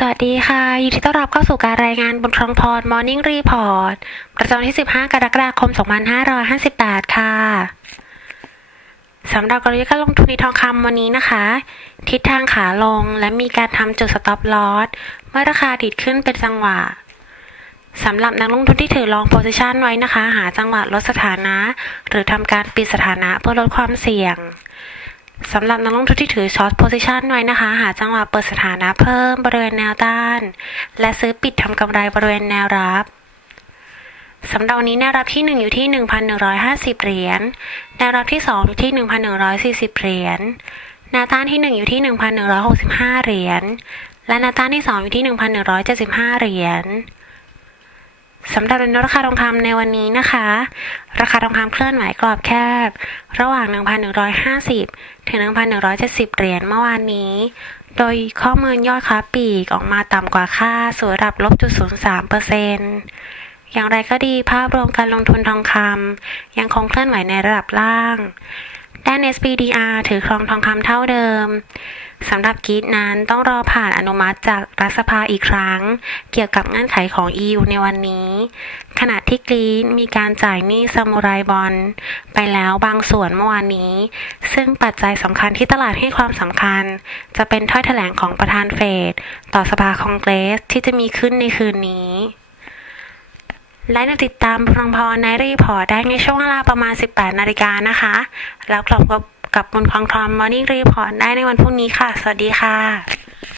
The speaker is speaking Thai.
สวัสดีค่ะ ยินดีต้อนรับเข้าสู่การรายงานบนทรองพร Morning Report ประจำวันที่ 15 กรกฎาคม 2558 ค่ะ สำหรับกลยุทธ์การลงทุนในทองคำวันนี้นะคะ ทิศทางขาลงและมีการทำจุด stop loss เมื่อราคาดิดขึ้นเป็นจังหวะสำหรับนักลงทุนที่ถือ long position ไว้นะคะ หาจังหวะลดสถานะ หรือทำการปิดสถานะเพื่อลดความเสี่ยง สำหรับนักลงทุนที่ถือ short position ไว้นะคะ หาจังหวะเปิดสถานะเพิ่มบริเวณแนวต้าน และซื้อปิดทำกำไรบริเวณแนวรับสำหรับวันนี้แนวรับที่ 1 อยู่ที่ 1,150 เหรียญแนวรับที่ 2 อยู่ที่ 1,140 เหรียญแนวต้านที่ 1 อยู่ที่ 1,165 เหรียญและแนวต้านที่ 2 อยู่ที่ 1,175 เหรียญ สำหรับราคาทองคำในวันนี้นะคะ ราคาทองคำเคลื่อนไหวกรอบแคบ ระหว่าง 1,150 ถึง 1,170 เหรียญเมื่อวานนี้ โดยข้อมูลยอดค้าปลีกออกมาต่ำกว่าค่าสู่ระดับลบจุด03เปอร์เซ็นต์อย่างไรก็ดีภาพรวมการลงทุนทองคำยังคงเคลื่อนไหวในระดับล่าง ด้าน SPDR ถือครองทองคำเท่าเดิมสำหรับกีดนั้นต้องรอผ่านอนุมัติจากรัฐสภาอีกครั้ง เกี่ยวกับเงื่อนไขของ EU ในวันนี้ ขณะที่กรีนมีการจ่ายหนี้ซามูไรบอลไปแล้วบางส่วนเมื่อวานนี้ ซึ่งปัจจัยสำคัญที่ตลาดให้ความสำคัญ จะเป็นถ้อยแถลงของประธานเฟดต่อสภาคองเกรสที่จะมีขึ้นในคืนนี้ และติดตามพลังพรในรีพอร์ตได้ในช่วงเวลาประมาณ 18 นาฬิกานะคะ แล้วกลับกับบนคลองทอมมอร์นิ่งรีพอร์ตได้ในวันพรุ่งนี้ค่ะ สวัสดีค่ะ